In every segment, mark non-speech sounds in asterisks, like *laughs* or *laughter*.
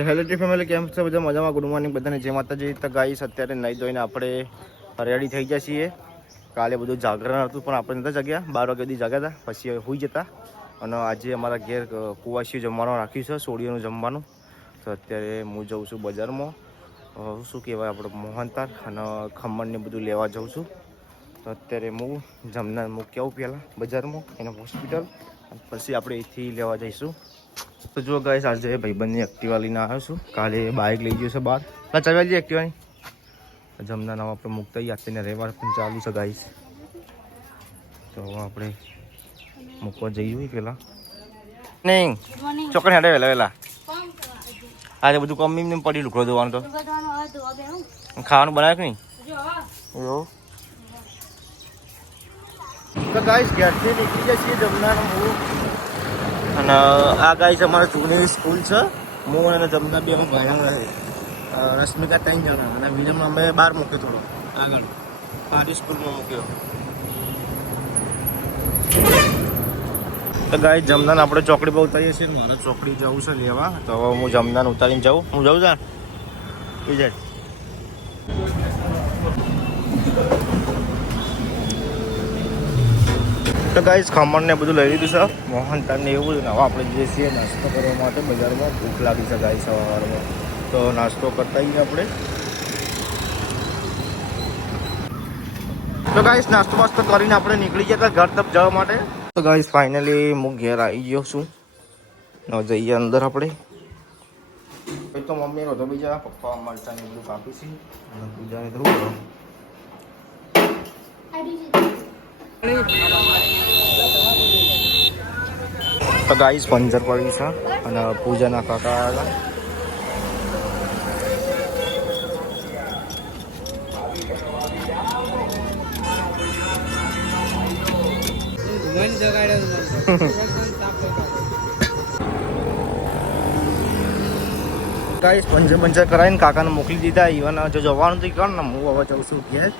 તો hello T family કેમ છે? બધા મજામાં? ગુડ મોર્નિંગ બધાને. જે માતાજી. તો ગાઈસ અત્યારે નહીં ધોઈને આપણે રેડી થઈ ગયા છીએ. કાલે બધું જાગરણ હતું, પણ આપણે નતા જાગ્યા. બાર વાગ્યા સુધી જાગ્યા હતા. પછી હોઈ જતા. અને આજે અમારા ઘેર કુવાસીઓ જમવાનું રાખ્યું છે સોડિયોનું જમવાનું. તો અત્યારે હું જઉં છું બજારમાં. શું કહેવાય આપણે મોહનતાર અને ખમણને બધું લેવા જાઉં છું. તો અત્યારે હું જમનાર મૂકી આવું પહેલાં બજારમાં, એને હોસ્પિટલ. પછી આપણે એથી લેવા જઈશું. તો જો ગાઈસ આજે ભાઈબંધની એક્ટિવા લઈને આવ્યો છું. કાલે બાઇક લઈ ગયો છે બહાર. ના જઈએ એક્ટિવાની જમના નામ આપણે મૂકતા યાત્રીને રવિવાર પણ ચાલુ છે ગાઈસ તો આપણે મૂકવા જઈએ પેલા. નહીં ચોકડી હાડે વહેલા વહેલા. આજે બધું કમી ને પડી લુકડો જોવાનું તો. ખાવાનું બનાવે કે નહીં? એવું તો ગાઈસ ઘેરથી નીકળી જશે જમનાનું. હું અને આ ગાઈસ અમારી જૂની સ્કૂલ છે. હું અને જમતા બે અમે ભણ્યા નથી રશ્મિકા ત્રણ જણા. અને વિલમ અમે બહાર મૂક્યો થોડો. આગળ. પારી સ્કૂલમાં મૂક્યો. તો ગાઈ જમદાન આપણે ચોકડી પર ઉતારીએ છીએ. મારે ચોકડી જવું છે લેવા. તો હવે હું જમદાન ઉતારીને જાઉં. હું જાઉં છું વિજય તો ગાઈસ ખમણ ને બધું લઈ લીધું છે. મોહન ને એવું બધું હવે આપણે જે છીએ, નાસ્તો કરવા માટે બજારમાં ભૂખ લાગી છે ગાઈ સવારમાં. તો નાસ્તો કરતા આવીએ આપણે. તો ગાઈસ નાસ્તો વાસ્તો કરીને આપણે નીકળી ગયા ઘર તરફ જવા માટે. તો ગાઈસ ફાઇનલી હું ઘેર આવી ગયો છું. ન જઈએ અંદર આપણે. પછી તો મમ્મી હતો બીજા પપ્પા મરચા ને બધું કાપી છે. અને પૂજાને ધરું તો ગાઈસ પંજર પડી છે અને પૂજાના કાકા આવ્યા. ગાઈસ પંચર પંચર કરાવીને કાકાને મોકલી દીધા. ઈવન જો જવાનું તો કર ને, હું હવે જઉં છું ઘેર.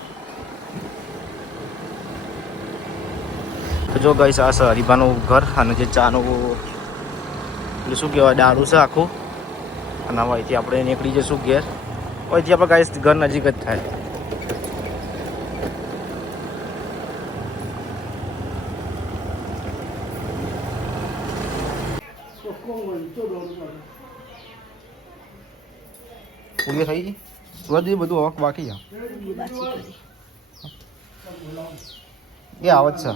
જો ગાઈસ આ છે ઘર અને જે ચાનું એટલે શું કહેવાય દારૂ છે આખું. અને હવે અહીંથી આપણે નીકળી જઈશું ઘેર. અહીંથી આપણે ગાઈસ ઘર નજીક જ થાય. પૂરી થઈ ગઈ? બધું બધું હવક બાકી છે. એ આવત છે.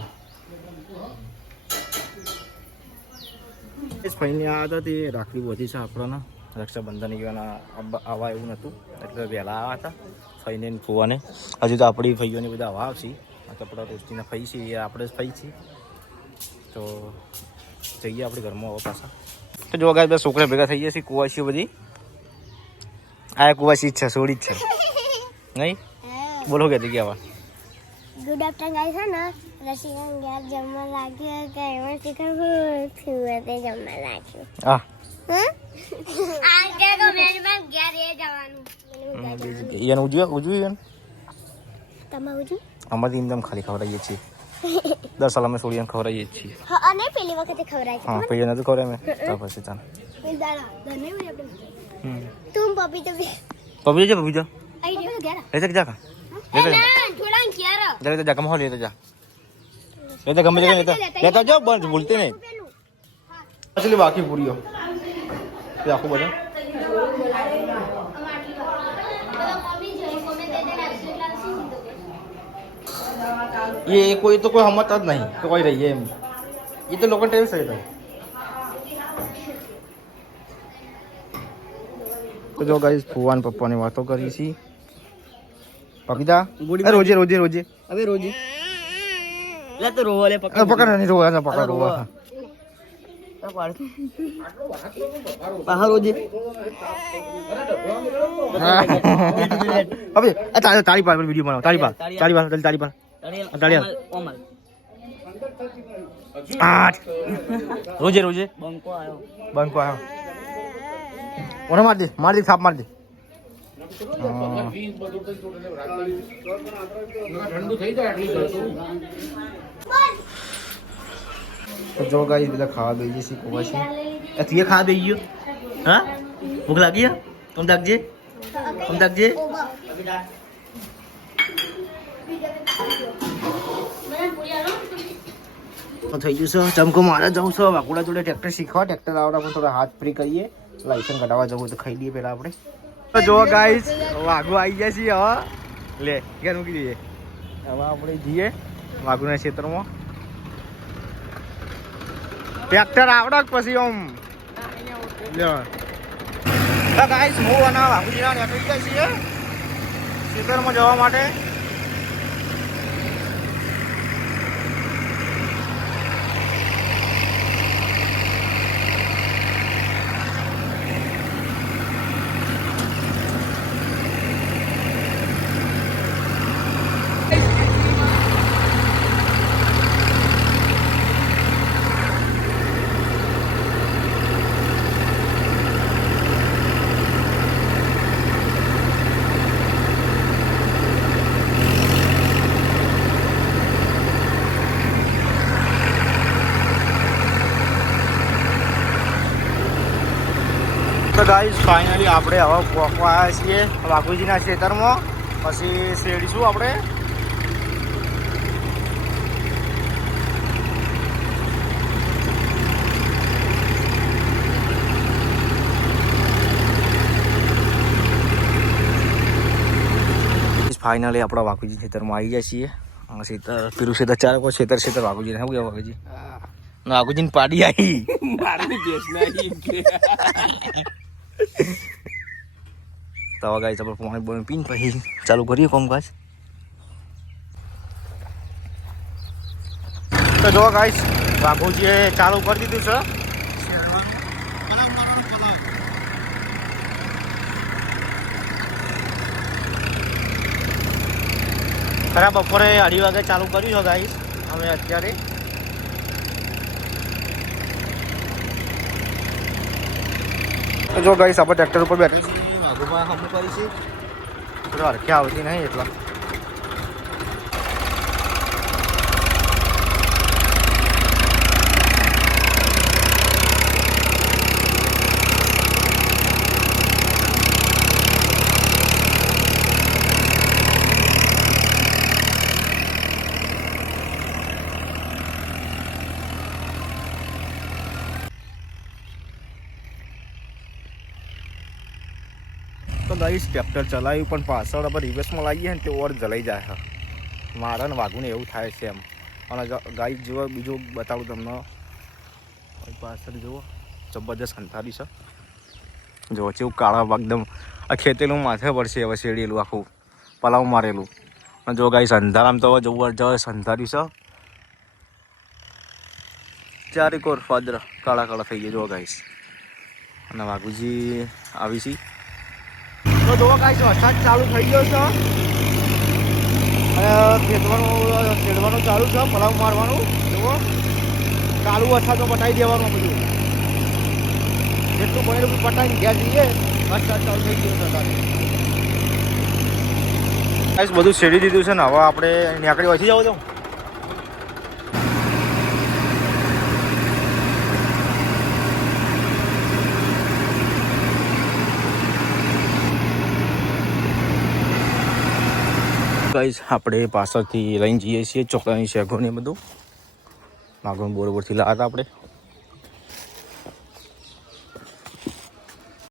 ફઈને આ હતા તે રાખડી બધી છે આપણાના. રક્ષાબંધન એવાના આવા એવું નહોતું એટલે વહેલા આવ્યા હતા ફઈને ફૂવાને. હજુ તો આપણી ભાઈઓને બધા આવા આવશે. આ કપડા ફઈ છે એ આપણે જ ફઈ છીએ તો જઈએ આપણે ઘરમાં આવા પાછા. તો જો ગાય બધા છોકરા ભેગા થઈ જશે કુવાસીઓ બધી. આ કુવાસી જ છે સોડી જ છે. નહીં? બોલો કે જગ્યા આવા. ગુડ આફ્ટરનૂન ગાઈસ હે ને? રસીકન ઘેર જમવા લાગ્યો કે એમાં શીખર હું થયું તે જમવા લાગ્યું હા અમારી ઇન્દમ ખાલી ખવડાવીએ છીએ. દર સાલ અમે સોડિયાને ખવડાવીએ છીએ. હા અને પેલી વખતે ખવડાય હા નથી ખવડાવે તો પછી તું પપી તો પબી જા પબી જા લેતા જા કા લેતા જા. લેતા ગમે જગ્યાએ લેતા લેતા જાઓ બંધ ભૂલતી નહીં પેલું અસલી બાકી પૂરીઓ એ આખું બધા એ કોઈ તો કોઈ સમજતા જ નહીં કે કોઈ રહીએ એમ એ તો લોકો ટેન્સ છે તો જો ગાઈસ ફુવાન પપ્પાની વાતો કરી છે પકીદા એ રોજે રોજે રોજે હવે રોજી લે તો રોવા લે અરે પકડ નહીં રોવા પકડ રોવા. તારી તારી પર વીડિયો બનાવો. તારી પર તારી પર તારી હાલ. ઓમલ આઠ. રોજે રોજે? બંકો આવ્યો બંકો આવ્યો ઓને માર દે માર દે થાપ માર દે. તો જો ગાઈ બધા ખાવા દઈએ જશે કોવા છે. એ ખાવા દઈ ગયો? હા? ભૂખ લાગી તમ કમ તમ તો થઈ ગયું છે, ચમકો મારે જવું છે વાકુડા જોડે ટ્રેક્ટર શીખવા ટ્રેક્ટર આવડા પણ થોડા હાથ ફ્રી કરીએ. લાઇસન્સ કઢાવવા જવું તો ખાઈ લઈએ પહેલાં આપણે. જો ગાઈસ વાઘુ આવી ગયા છીએ હવે લે ઘેર મૂકી દઈએ. હવે આપણે જઈએ. વાઘુના ક્ષેત્રમાં. ટ્રેક્ટર આવડક પછી આમ? ગાઈસ હું અને વાઘુજીના નીકળી ગયા છીએ ક્ષેત્રમાં જવા માટે. તો ગાઈસ ફાઇનલી આપણે હવે પહોંચવા આવ્યા છીએ વાઘુજીના ખેતરમાં. પછી શેડીશું આપણે. ફાઇનલી આપણા વાઘુજી ખેતરમાં આવી જાય છીએ. ખેતર પેલું ખેતર ચાર કોઈ ખેતર ખેતર વાઘુજી શું કહેવાય વાઘુજી વાઘુજીની પાડી આવી. *laughs* તો હવે ગાઈસ આપણે પાણી બોણી પીને પછી ચાલુ કરીએ કામકાજ તો જો ગાઈસ બાપુજીએ ચાલુ કરી દીધું છે. ખરા બપોરે અઢી વાગે ચાલુ કર્યું છે ગાઈસ હવે અત્યારે. જો ગાઈસ આપણે ટ્રેક્ટર ઉપર બેઠા છીએ. આવતી નહીં એટલા. તો ગાઈસ ટ્રેક્ટર ચલાવ્યું, પણ પાછળ આપણે રિવર્સમાં લાવીએ ને તે ઓર જલાઈ જાય મારા ને વાઘુને એવું થાય છે એમ. અને ગાય જુઓ, બીજું બતાવું તમને. પાછળ જુઓ જબરદસ્ત અંધારી છે. જો કેવું કાળા એકદમ આ ખેતેલું માથે પડશે હવે શેડેલું આખું, પલાવ મારેલું. અને જો ગાઈસ, અંધારામાં તો જવું જબરજસ્ત અંધારી છે. ચારે ઓર ફાદર કાળા કાળા થઈ ગયા જો ગાઈશ અને વાઘુજી આવી છે. તો જોવા કાંઈ વરસાદ ચાલુ થઈ ગયો છે. અને ખેડવાનું ખેડવાનું ચાલુ છે, પલાવ મારવાનું. જુઓ. ચાલુ વરસાદ તો પટાઈ દેવાનું બધું. જેટલું બનેલું પટાઈને ઘેર જઈએ, વરસાદ ચાલુ થઈ ગયો છે તારે. બધું શેડી દીધું છે ને, હવે આપણે નીકળી વસી જાવ તો ગાઈસ આપણે પાછળથી લઈને જઈએ છીએ ચોકડાની શેગોને બધું. માગણ બરોબરથી લાવ્યા હતા આપણે.